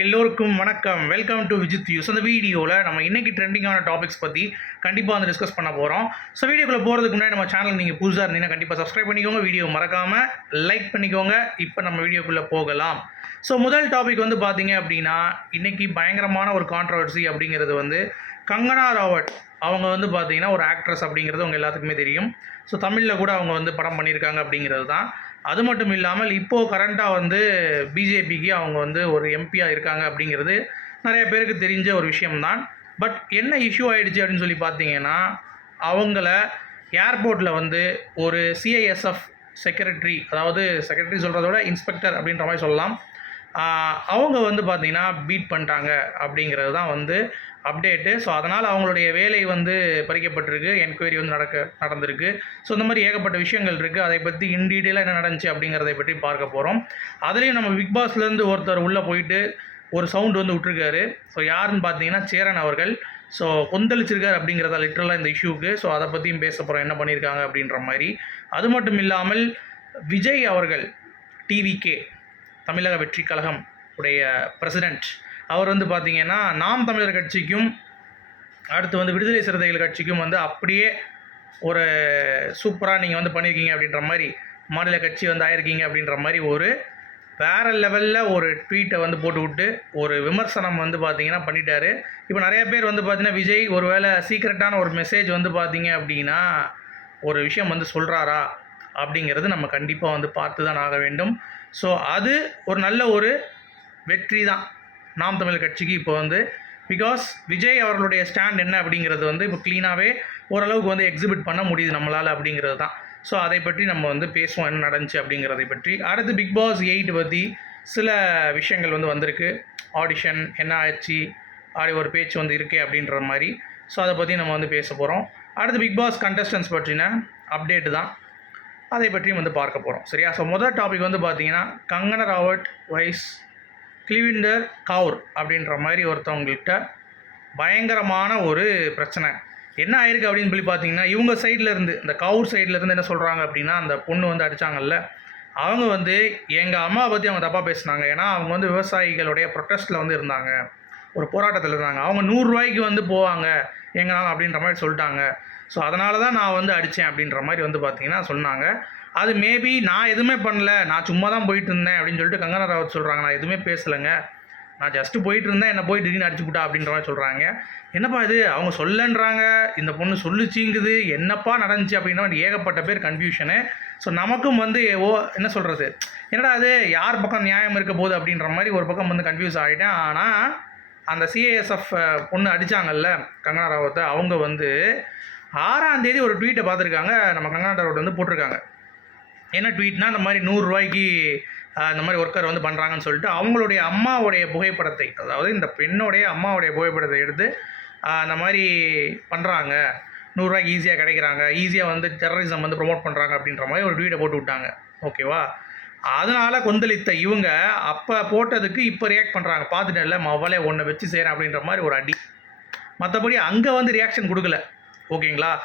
எல்லோருக்கும் வணக்கம். Welcome to Vijith யூஸ் அந்த வீடியோவில் நம்ம இன்றைக்கி ட்ரெண்டிங்கான டாபிக்ஸ் பற்றி கண்டிப்பாக வந்து டிஸ்கஸ் பண்ண போகிறோம் ஸோ வீடியோக்குள்ளே போகிறதுக்கு முன்னாடி நம்ம சேனல் நீங்கள் புதுசாக இருந்தீங்கன்னா கண்டிப்பாக சப்ஸ்கிரைப் பண்ணிக்கோங்க. வீடியோ மறக்காமல் லைக் பண்ணிக்கோங்க. இப்போ நம்ம வீடியோக்குள்ளே போகலாம். ஸோ முதல் டாபிக் வந்து பார்த்தீங்க அப்படின்னா இன்றைக்கி பயங்கரமான ஒரு கான்ட்ரவர்சி அப்படிங்கிறது வந்து கங்கனா ராவட் அவங்க வந்து பார்த்தீங்கன்னா ஒரு ஆக்ட்ரஸ் அப்படிங்கிறது உங்கள் எல்லாத்துக்குமே தெரியும். ஸோ தமிழில் கூட அவங்க வந்து படம் பண்ணியிருக்காங்க அப்படிங்கிறது தான். அது மட்டும் இல்லாமல் இப்போது கரண்ட்டாக வந்து பிஜேபிக்கு அவங்க வந்து ஒரு எம்பியாக இருக்காங்க அப்படிங்கிறது நிறைய பேருக்கு தெரிஞ்ச ஒரு விஷயம்தான். பட் என்ன இஷ்யூ ஆகிடுச்சு அப்படின்னு சொல்லி பார்த்தீங்கன்னா அவங்கள ஏர்போர்ட்டில் வந்து ஒரு சிஐஎஸ்எஃப் செக்ரட்டரி அதாவது செக்ரட்டரி சொல்கிறத விட இன்ஸ்பெக்டர் அப்படின்ற மாதிரி சொல்லலாம். அவங்க வந்து பார்த்திங்கன்னா பீட் பண்ணிட்டாங்க அப்படிங்கிறது தான் வந்து அப்டேட்டு ஸோ அதனால் அவங்களுடைய வேலை வந்து பறிக்கப்பட்டிருக்கு. என்கொயரி வந்து நடக்க நடந்திருக்கு. ஸோ இந்த மாதிரி ஏகப்பட்ட விஷயங்கள் இருக்குது அதை பற்றி இன் டீட்டெயிலாக என்ன நடந்துச்சு அப்படிங்கிறதை பற்றி பார்க்க போகிறோம் அதுலேயும் நம்ம பிக் பாஸ்லேருந்து ஒருத்தர் உள்ளே போயிட்டு ஒரு சவுண்டு வந்து விட்டுருக்காரு. ஸோ யாருன்னு பார்த்தீங்கன்னா சேரன் அவர்கள். ஸோ கொந்தளிச்சிருக்கார் அப்படிங்கிறத லிட்ரலாக இந்த இஷ்யூக்கு. ஸோ அதை பற்றியும் பேச போகிறோம் என்ன பண்ணியிருக்காங்க அப்படின்ற மாதிரி. அது மட்டும் இல்லாமல் விஜய் அவர்கள் டிவிகே தமிழக வெற்றி கழகம் உடைய பிரசிடெண்ட். அவர் வந்து பார்த்தீங்கன்னா நாம் தமிழர் கட்சிக்கும் அடுத்து வந்து விடுதலை சிறுத்தைகள் கட்சிக்கும் வந்து அப்படியே ஒரு சூப்பராக நீங்கள் வந்து பண்ணியிருக்கீங்க அப்படின்ற மாதிரி மாநில கட்சி வந்து ஆயிருக்கீங்க அப்படின்ற மாதிரி ஒரு வேற லெவலில் ஒரு ட்வீட்டை வந்து போட்டு விட்டு ஒரு விமர்சனம் வந்து பார்த்தீங்கன்னா பண்ணிட்டாரு. இப்போ நிறைய பேர் வந்து பார்த்தீங்கன்னா விஜய் ஒருவேளை சீக்ரெட்டான ஒரு மெசேஜ் வந்து பார்த்தீங்க அப்படின்னா ஒரு விஷயம் வந்து சொல்கிறாரா அப்படிங்கிறது நம்ம கண்டிப்பாக வந்து பார்த்து தான் ஆக வேண்டும். ஸோ அது ஒரு நல்ல ஒரு வெற்றி தான் நாம் தமிழ் கட்சிக்கு இப்போ வந்து. பிகாஸ் விஜய் அவர்களுடைய ஸ்டாண்ட் என்ன அப்படிங்கிறது வந்து இப்போ க்ளீனாகவே ஓரளவுக்கு வந்து எக்ஸிபிட் பண்ண முடியுது நம்மளால் அப்படிங்கிறது தான். ஸோ அதை பற்றி நம்ம வந்து பேசுவோம் என்ன நடந்துச்சு அப்படிங்கிறதை பற்றி. அடுத்து பிக் பாஸ் எயிட் பற்றி சில விஷயங்கள் வந்து வந்திருக்கு. ஆடிஷன் என்ன ஆச்சு? அப்படி ஒரு பேச்சு வந்து இருக்கே அப்படின்ற மாதிரி. ஸோ அதை பற்றி நம்ம வந்து பேச போகிறோம் அடுத்து பிக் பாஸ் கண்டஸ்டன்ஸ் பற்றின அப்டேட்டு தான். அதை பற்றியும் வந்து பார்க்க போகிறோம் சரியா? ஸோ முதல் டாபிக் வந்து பார்த்தீங்கன்னா கங்கன ராவட் வைஸ் கிளிவிண்டர் கவுர் அப்படின்ற மாதிரி ஒருத்தவங்கள்ட்ட பயங்கரமான ஒரு பிரச்சனை. என்ன ஆயிருக்கு அப்படின்னு சொல்லி பார்த்தீங்கன்னா இவங்க சைடில் இருந்து இந்த கவுர் சைடில் இருந்து என்ன சொல்கிறாங்க அப்படின்னா அந்த பொண்ணு வந்து அடித்தாங்கல்ல அவங்க வந்து எங்கள் அம்மாவை பற்றி அவங்க தப்பாக பேசுனாங்க. ஏன்னா அவங்க வந்து விவசாயிகளுடைய ப்ரொட்டஸ்ட்டில் வந்து இருந்தாங்க. ஒரு போராட்டத்தில் இருந்தாங்க. அவங்க நூறுரூவாய்க்கு வந்து போவாங்க எங்கனாலும் அப்படின்ற மாதிரி சொல்லிட்டாங்க. ஸோ அதனால தான் நான் வந்து அடித்தேன் அப்படின்ற மாதிரி வந்து பார்த்தீங்கன்னா சொன்னாங்க. அது மேபி நான் எதுவுமே பண்ணல. நான் சும்மா தான் போயிட்டு இருந்தேன் அப்படின்னு சொல்லிட்டு கங்கனா ராவத் சொல்கிறாங்க நான் எதுவுமே பேசலைங்க. நான் ஜஸ்ட்டு போயிட்டு இருந்தேன் என்ன போய் திடீர்னு அடிச்சு விட்டா அப்படின்ற மாதிரி சொல்கிறாங்க என்னப்பா இது? அவங்க சொல்லன்றாங்க. இந்த பொண்ணு சொல்லுச்சிங்குது. என்னப்பா நடந்துச்சு அப்படின்ற ஏகப்பட்ட பேர் கன்ஃபியூஷனு ஸோ நமக்கும் வந்து ஓ என்ன சொல்கிறது என்னடா அது யார் பக்கம் நியாயம் இருக்க போகுது அப்படின்ற மாதிரி ஒரு பக்கம் வந்து கன்ஃபியூஸ் ஆகிட்டேன் ஆனால் அந்த சிஏஎஸ்எஃப் பொண்ணு அடித்தாங்கல்ல கங்கனா ராவத்தை அவங்க வந்து ஆறாம் தேதி ஒரு ட்வீட்டை பார்த்துருக்காங்க. நம்ம கங்கனா ராவத் வந்து போட்டிருக்காங்க. என்ன ட்வீட்னா இந்த மாதிரி நூறுரூவாய்க்கு இந்த மாதிரி ஒர்க்கர் வந்து பண்ணுறாங்கன்னு சொல்லிட்டு அவங்களுடைய அம்மாவுடைய புகைப்படத்தை அதாவது இந்த பெண்ணுடைய அம்மாவுடைய புகைப்படத்தை எடுத்து அந்த மாதிரி பண்ணுறாங்க நூறுரூவாய்க்கு ஈஸியாக கிடைக்கிறாங்க. ஈஸியாக வந்து டெரரிசம் வந்து ப்ரொமோட் பண்ணுறாங்க அப்படின்ற மாதிரி ஒரு ட்வீட்டை போட்டு விட்டாங்க. ஓகேவா அதனால் கொந்தளித்த இவங்க அப்போ போட்டதுக்கு இப்போ ரியாக்ட் பண்ணுறாங்க பார்த்துட்டேன்ல மவளே ஒன்றை வச்சு செய்கிறேன் அப்படின்ற மாதிரி ஒரு அடி. மற்றபடி அங்கே வந்து ரியாக்ஷன் கொடுக்கல. ஓகேங்களா?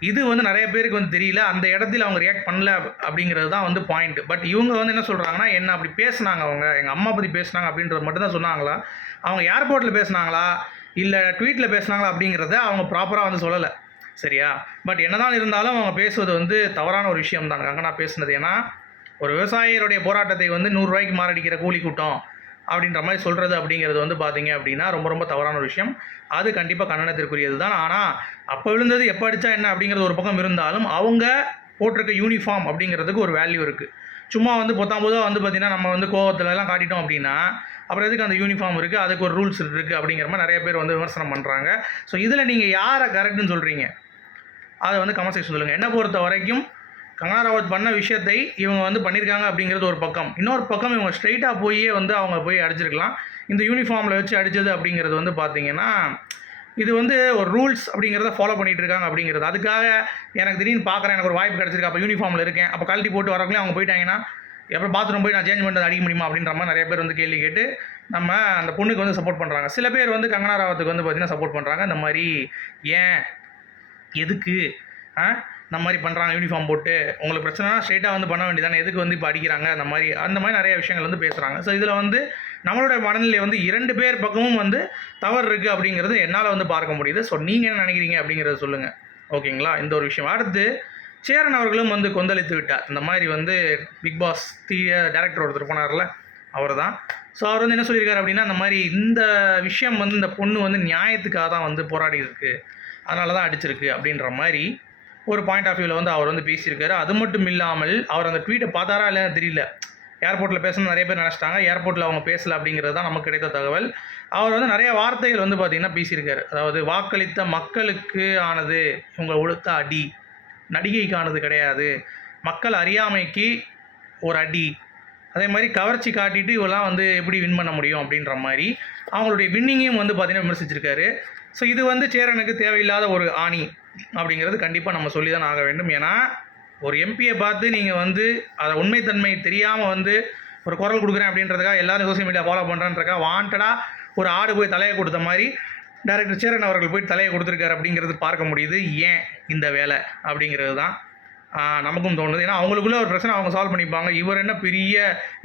இது வந்து நிறைய பேருக்கு வந்து தெரியல. அந்த இடத்துல அவங்க ரியாக்ட் பண்ணல அப்படிங்கிறது தான் வந்து பாயிண்ட் பட் இவங்க வந்து என்ன சொல்கிறாங்கன்னா என்ன அப்படி பேசுனாங்க அவங்க? எங்கள் அம்மா பற்றி பேசுனாங்க அப்படின்றது மட்டும் தான் சொன்னாங்களா? அவங்க ஏர்போர்ட்டில் பேசுனாங்களா? இல்லை ட்வீட்டில் பேசுனாங்களா? அப்படிங்கிறத அவங்க ப்ராப்பராக வந்து சொல்லலை. சரியா? பட் என்னதான் இருந்தாலும் அவங்க பேசுவது வந்து தவறான ஒரு விஷயம் தான் கங்கனா பேசுனது. ஏன்னா ஒரு விவசாயிகளுடைய போராட்டத்தை வந்து நூறுரூவாய்க்கு மாரடிக்கிற கூலி கூட்டம் அப்படின்ற மாதிரி சொல்கிறது அப்படிங்கிறது வந்து பார்த்தீங்க அப்படின்னா ரொம்ப ரொம்ப தவறான ஒரு விஷயம். அது கண்டிப்பாக கண்டனத்திற்குரியது தான் ஆனால் அப்போ விழுந்தது எப்போ அடித்தா என்ன அப்படிங்கிறது ஒரு பக்கம் இருந்தாலும் அவங்க போட்டிருக்க யூனிஃபார்ம் அப்படிங்கிறதுக்கு ஒரு வேல்யூ இருக்குது சும்மா வந்து பொத்தாம் போதாக வந்து பார்த்திங்கன்னா நம்ம வந்து கோவத்துலலாம் காட்டிட்டோம் அப்படின்னா அப்புறம் எதுக்கு அந்த யூனிஃபார்ம் இருக்குது அதுக்கு ஒரு ரூல்ஸ் இருக்குது அப்படிங்கிற மாதிரி நிறைய பேர் வந்து விமர்சனம் பண்ணுறாங்க ஸோ இதில் நீங்கள் யாரை கரெக்டுன்னு சொல்கிறீங்க அதை வந்து கமெண்ட் செக்ஷன் சொல்லுங்கள் என்ன பொறுத்த வரைக்கும் கங்கனா ராவத் பண்ண விஷயத்தை இவங்க வந்து பண்ணியிருக்காங்க அப்படிங்கிறது ஒரு பக்கம். இன்னொரு பக்கம் இவங்க ஸ்ட்ரைட்டாக போயே வந்து அவங்க போய் அடிச்சிருக்கலாம். இந்த யூனிஃபார்மில் வச்சு அடித்தது அப்படிங்கிறது வந்து பார்த்தீங்கன்னா இது வந்து ஒரு ரூல்ஸ் அப்படிங்கிறத ஃபாலோ பண்ணிட்டு இருக்காங்க அப்படிங்கிறது. அதுக்காக எனக்கு திடீர்னு பார்க்குறேன் எனக்கு ஒரு வாய்ப்பு கிடச்சிருக்கு அப்போ யூனிஃபார்மில் இருக்கேன். அப்போ கழட்டி போட்டு வரக்குள்ளே அவங்க போயிட்டாங்கன்னா அப்புறம் பாத்ரூம் போய் நான் சேஞ்ச் பண்ணுறது அடிக்க முடியுமா அப்படின்ற மாதிரி நிறைய பேர் வந்து கேள்வி கேட்டு நம்ம அந்த பொண்ணுக்கு வந்து சப்போர்ட் பண்ணுறாங்க சில பேர் வந்து கங்கனா ராவத்துக்கு வந்து பார்த்தீங்கன்னா சப்போர்ட் பண்ணுறாங்க இந்த மாதிரி ஏன்? எதுக்கு? ஆ? இந்த மாதிரி பண்ணுறாங்க யூனிஃபார்ம் போட்டு. உங்களுக்கு பிரச்சனைனா ஸ்ட்ரெயிட்டாக வந்து பண்ண வேண்டியதானே எதுக்கு வந்து இப்போ அடிக்கிறாங்க அந்த மாதிரி. அந்த மாதிரி நிறைய விஷயங்கள் வந்து பேசுகிறாங்க ஸோ இதில் வந்து நம்மளோட மனநிலை வந்து இரண்டு பேர் பக்கமும் வந்து தவறு இருக்குது அப்படிங்கிறது என்னால் வந்து பார்க்க முடியுது. ஸோ நீங்கள் என்ன நினைக்கிறீங்க அப்படிங்கிறத சொல்லுங்கள் ஓகேங்களா? இந்த ஒரு விஷயம். அடுத்து சேரன் அவர்களும் வந்து கொந்தளித்து விட்டார். இந்த மாதிரி வந்து பிக் பாஸ் தீய டேரக்டர் ஒருத்தர் போனார்ல அவர் தான் ஸோ அவர் வந்து என்ன சொல்லியிருக்காரு அப்படின்னா இந்த மாதிரி இந்த விஷயம் வந்து இந்த பொண்ணு வந்து நியாயத்துக்காக தான் வந்து போராடி இருக்குது அதனால தான் அடிச்சிருக்கு அப்படின்ற மாதிரி ஒரு பாயிண்ட் ஆஃப் வியூவில் வந்து அவர் வந்து பேசியிருக்காரு. அது மட்டும் இல்லாமல் அவர் அந்த ட்வீட்டை பார்த்தாரா இல்லைன்னு தெரியல. ஏர்போர்ட்டில் பேசணும் நிறைய பேர் நினச்சிட்டாங்க. ஏர்போர்ட்டில் அவங்க பேசல அப்படிங்கிறது தான் நமக்கு கிடைத்த தகவல். அவர் வந்து நிறைய வார்த்தைகள் வந்து பார்த்திங்கன்னா பேசியிருக்காரு. அதாவது வாக்களித்த மக்களுக்கு ஆனது இவங்க உளுத்த அடி. நடிகைக்கானது கிடையாது. மக்கள் அறியாமைக்கு ஒரு அடி. அதே மாதிரி கவர்ச்சி காட்டிட்டு இவெல்லாம் வந்து எப்படி வின் பண்ண முடியும் அப்படின்ற மாதிரி அவங்களுடைய வின்னிங்கையும் வந்து பார்த்தீங்கன்னா விமர்சிச்சிருக்காரு. ஸோ இது வந்து சேரனுக்கு தேவையில்லாத ஒரு ஆணி அப்படிங்கிறது கண்டிப்பாக நம்ம சொல்லி தான் ஆக வேண்டும். ஏன்னா ஒரு எம்பியை பார்த்து நீங்கள் வந்து அதை உண்மைத்தன்மை தெரியாமல் வந்து ஒரு குரல் கொடுக்குறேன் அப்படின்றதுக்காக எல்லாரும் சோசியல் மீடியா ஃபாலோ பண்ணுறேன்றக்கா வாண்டடாக ஒரு ஆடு போய் தலையை கொடுத்த மாதிரி டேரக்டர் சேரன் அவர்கள் போய் தலையை கொடுத்துருக்காரு அப்படிங்கிறது பார்க்க முடியுது. ஏன் இந்த வேலை அப்படிங்கிறது தான் நமக்கும் தோணுது. ஏன்னா அவங்களுக்குள்ளே ஒரு பிரச்சனை அவங்க சால்வ் பண்ணிப்பாங்க. இவர் என்ன பெரிய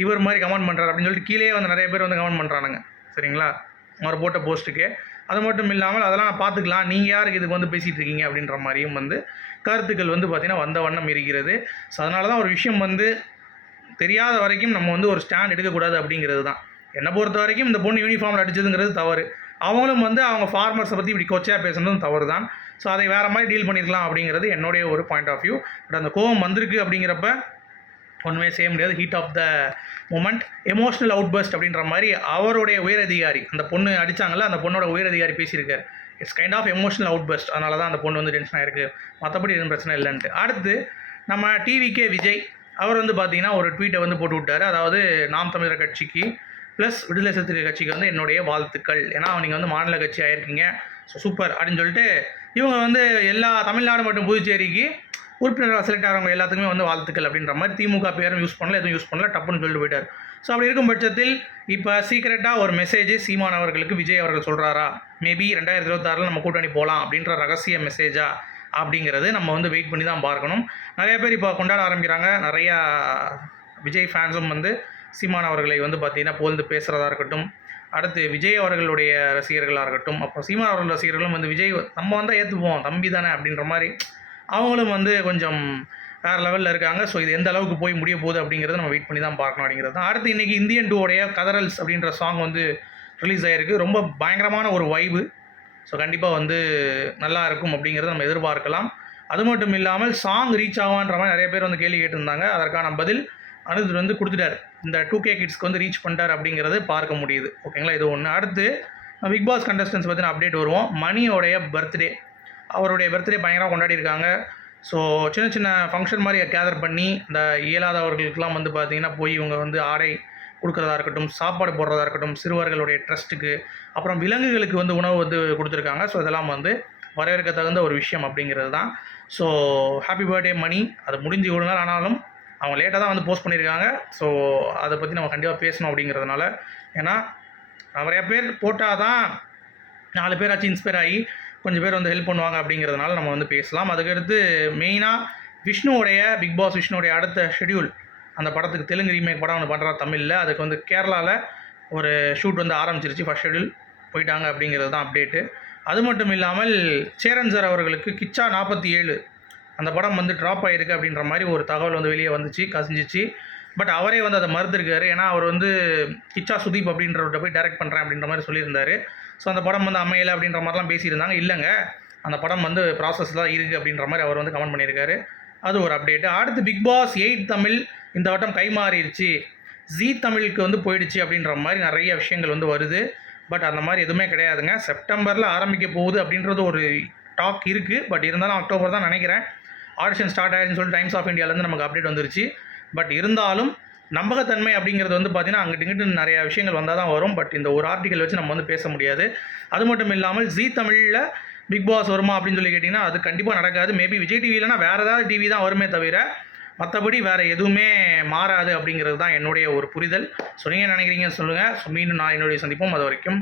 இவர் மாதிரி கமெண்ட் பண்ணுறாரு அப்படின்னு சொல்லிட்டு கீழே வந்து நிறைய பேர் வந்து கமெண்ட் பண்ணுறானுங்க சரிங்களா? அவர் போட்ட போஸ்ட்டுக்கு அது மட்டும் இல்லாமல் அதெல்லாம் நான் பார்த்துக்கலாம். நீங்கள் யாருக்கு இதுக்கு வந்து பேசிகிட்டு இருக்கீங்க அப்படின்ற மாதிரியும் வந்து கருத்துக்கள் வந்து பார்த்திங்கன்னா வந்த வண்ணம் இருக்கிறது. ஸோ அதனால தான் ஒரு விஷயம் வந்து தெரியாத வரைக்கும் நம்ம வந்து ஒரு ஸ்டாண்ட் எடுக்கக்கூடாது அப்படிங்கிறது தான். என்னை பொறுத்த வரைக்கும் இந்த பொண்ணு யூனிஃபார்மில் அடிச்சதுங்கிறது தவறு. அவங்களும் வந்து அவங்க ஃபார்மர்ஸை பற்றி இப்படி கொச்சையாக பேசுனதும் தவறு தான் ஸோ அதை வேறு மாதிரி டீல் பண்ணியிருக்கலாம் அப்படிங்கிறது என்னுடைய ஒரு பாயிண்ட் ஆஃப் வியூ பட் அந்த கோவம் வந்திருக்கு அப்படிங்கிறப்ப ஒன்றுமே செய்ய முடியாது. Heat of the moment emotional outburst அப்படின்ற மாதிரி அவருடைய உயரதிகாரி அந்த பொண்ணு அடிச்சாங்கல்ல அந்த பொண்ணோட உயரதிகாரி பேசியிருக்காரு. It's kind of emotional outburst அதனால தான் அந்த பொண்ணு வந்து டென்ஷன் ஆயிருக்கு. மற்றபடி எதுவும் பிரச்சனை இல்லைன்ட்டு. அடுத்து நம்ம டிவிகே விஜய் அவர் வந்து பார்த்தீங்கன்னா ஒரு ட்வீட்டை வந்து போட்டு விட்டார். அதாவது நாம் தமிழர் கட்சிக்கு ப்ளஸ் விடுதலை சிறுத்தைகள் கட்சிக்கு வந்து என்னுடைய வாழ்த்துக்கள். ஏன்னா நீங்கள் வந்து மாநில கட்சி ஆயிருக்கீங்க. ஸோ சூப்பர் அப்படின்னு சொல்லிட்டு இவங்க வந்து எல்லா தமிழ்நாடு மற்றும் புதுச்சேரிக்கு உறுப்பினராக செலக்ட் ஆகிறவங்க எல்லாத்துக்குமே வந்து வாழ்த்துக்கள் அப்படின்ற மாதிரி திமுக பேரும் யூஸ் பண்ணல எதுவும் யூஸ் பண்ணல டப்புன்னு சொல்லிட்டு போயிட்டார். ஸோ அப்படி இருக்கும் பட்சத்தில் இப்போ சீக்கிரட்டாக ஒரு மெசேஜ் சீமான் அவர்களுக்கு விஜய் அவர்கள் சொல்கிறாரா மேபி ரெண்டாயிரத்தி இருபத்தாறில் நம்ம கூட்டணி போகலாம் அப்படின்ற ரகசிய மெசேஜா அப்படிங்கிறது நம்ம வந்து வெயிட் பண்ணி தான் பார்க்கணும். நிறைய பேர் இப்போ கொண்டாட ஆரம்பிக்கிறாங்க. நிறையா விஜய் ஃபேன்ஸும் வந்து சீமான் அவர்களை வந்து பார்த்திங்கன்னா புகழ்ந்து பேசுகிறதா இருக்கட்டும். அடுத்து விஜய் அவர்களுடைய ரசிகர்களாக இருக்கட்டும். அப்புறம் சீமான் அவர்கள் ரசிகர்களும் வந்து விஜய் நம்ம வந்தால் ஏற்றுப்போம் தம்பி தானே அப்படின்ற மாதிரி அவங்களும் வந்து கொஞ்சம் வேறு லெவலில் இருக்காங்க. ஸோ இது எந்த அளவுக்கு போய் முடிய போகுது அப்படிங்கிறத நம்ம வெயிட் பண்ணி தான் பார்க்கணும் அப்படிங்கிறது தான். அடுத்து இன்றைக்கி இந்தியன் டூவோடைய கதரல்ஸ் அப்படின்ற சாங் வந்து ரிலீஸ் ஆகிருக்கு ரொம்ப பயங்கரமான ஒரு வைபு ஸோ கண்டிப்பாக வந்து நல்லா இருக்கும் அப்படிங்கிறத நம்ம எதிர்பார்க்கலாம். அது மட்டும் இல்லாமல் சாங் ரீச் ஆவான்ற மாதிரி நிறைய பேர் வந்து கேள்வி கேட்டிருந்தாங்க. அதற்கான பதில் அனுதர் வந்து கொடுத்துட்டார். இந்த டூ கே கிட்ஸ்க்கு வந்து ரீச் பண்ணிட்டார் அப்படிங்கிறது பார்க்க முடியுது. ஓகேங்களா இது ஒன்று அடுத்து பிக் பாஸ் கண்டஸ்டன்ஸ் பற்றின அப்டேட் வருவோம். மணியோடைய பர்த்டே அவருடைய பர்த்டே பயங்கரமாக கொண்டாடியிருக்காங்க. ஸோ சின்ன சின்ன ஃபங்க்ஷன் மாதிரி கேதர் பண்ணி இந்த இயலாதவர்களுக்கெல்லாம் வந்து பார்த்திங்கன்னா போய் இவங்க வந்து ஆடை கொடுக்குறதா இருக்கட்டும் சாப்பாடு போடுறதா இருக்கட்டும் சிறுவர்களுடைய ட்ரஸ்ட்டுக்கு அப்புறம் விலங்குகளுக்கு வந்து உணவு வந்து கொடுத்துருக்காங்க. ஸோ இதெல்லாம் வந்து வரவேற்க தகுந்த ஒரு விஷயம் அப்படிங்கிறது தான். So happy birthday Mani. அது முடிஞ்சு ஒரு நாள் ஆனாலும் அவங்க லேட்டாக தான் வந்து போஸ்ட் பண்ணியிருக்காங்க. ஸோ அதை பற்றி நம்ம கண்டிப்பாக பேசணும் அப்படிங்கிறதுனால. ஏன்னா நிறைய பேர் போட்டால் தான் நாலு பேராச்சும் இன்ஸ்பயர் ஆகி கொஞ்சம் பேர் வந்து ஹெல்ப் பண்ணுவாங்க அப்படிங்கிறதுனால நம்ம வந்து பேசலாம். அதுக்கடுத்து மெயினாக விஷ்ணுவோடைய பிக் பாஸ் விஷ்ணுவோடைய அடுத்த ஷெட்யூல் அந்த படத்துக்கு தெலுங்கு ரீமேக் படம் ஒன்று பண்ணுறா தமிழில். அதுக்கு வந்து கேரளாவில் ஒரு ஷூட் வந்து ஆரம்பிச்சிருச்சு ஃபஸ்ட் ஷெடியூல் போயிட்டாங்க அப்படிங்கிறது தான் அப்டேட்டு அது மட்டும் இல்லாமல் சேரன் சார் அவர்களுக்கு கிச்சா நாற்பத்தி ஏழு அந்த படம் வந்து ட்ராப் ஆகிருக்கு அப்படின்ற மாதிரி ஒரு தகவல் வந்து வெளியே வந்துச்சு கசிஞ்சிச்சு. பட் அவரே வந்து அதை மறுத்துருக்காரு. ஏன்னா அவர் வந்து கிச்சா சுதீப் அப்படின்றவர்கிட்ட போய் டைரக்ட் பண்ணுறேன் அப்படின்ற மாதிரி சொல்லியிருந்தாரு. ஸோ அந்த படம் வந்து அமையலை அப்படின்ற மாதிரிலாம் பேசியிருந்தாங்க. இல்லைங்க. அந்த படம் வந்து ப்ராசஸில் தான் இருக்குது அப்படின்ற மாதிரி அவர் வந்து கமெண்ட் பண்ணியிருக்காரு. அது ஒரு அப்டேட்டு அடுத்து பிக் பாஸ் எயிட் தமிழ் இந்த வட்டம் கை மாறிடுச்சு ஜீ தமிழுக்கு வந்து போயிடுச்சு அப்படின்ற மாதிரி நிறைய விஷயங்கள் வந்து வருது. பட் அந்த மாதிரி எதுவுமே கிடையாதுங்க. செப்டம்பரில் ஆரம்பிக்க போகுது அப்படின்றது ஒரு டாக் இருக்குது பட் இருந்தாலும் அக்டோபர் தான் நினைக்கிறேன். ஆடிஷன் ஸ்டார்ட் ஆயிருன்னு சொல்லிட்டு டைம்ஸ் ஆஃப் இந்தியாவிலேருந்து நமக்கு அப்டேட் வந்துருச்சு. பட் இருந்தாலும் நம்பகத்தன்மை அப்படிங்கிறது வந்து பார்த்திங்கன்னா அங்கிட்டு இங்கிட்டு நிறைய விஷயங்கள் வந்தால் தான் வரும். பட் இந்த ஒரு ஆர்டிக்கல் வச்சு நம்ம வந்து பேச முடியாது. அது மட்டும் இல்லாமல் ஜீ தமிழில் பிக் பாஸ் வருமா அப்படின்னு சொல்லி கேட்டிங்கன்னா அது கண்டிப்பாக நடக்காது. மேபி விஜய் டிவிலனா வேறு ஏதாவது டிவி தான் வருமே தவிர மற்றபடி வேறு எதுவுமே மாறாது அப்படிங்கிறது தான் என்னுடைய ஒரு புரிதல். ஸோ நீங்கள் நினைக்கிறீங்கன்னு சொல்லுங்கள் ஸோ மீண்டும் நான் என்னுடைய சந்திப்போம். அது வரைக்கும்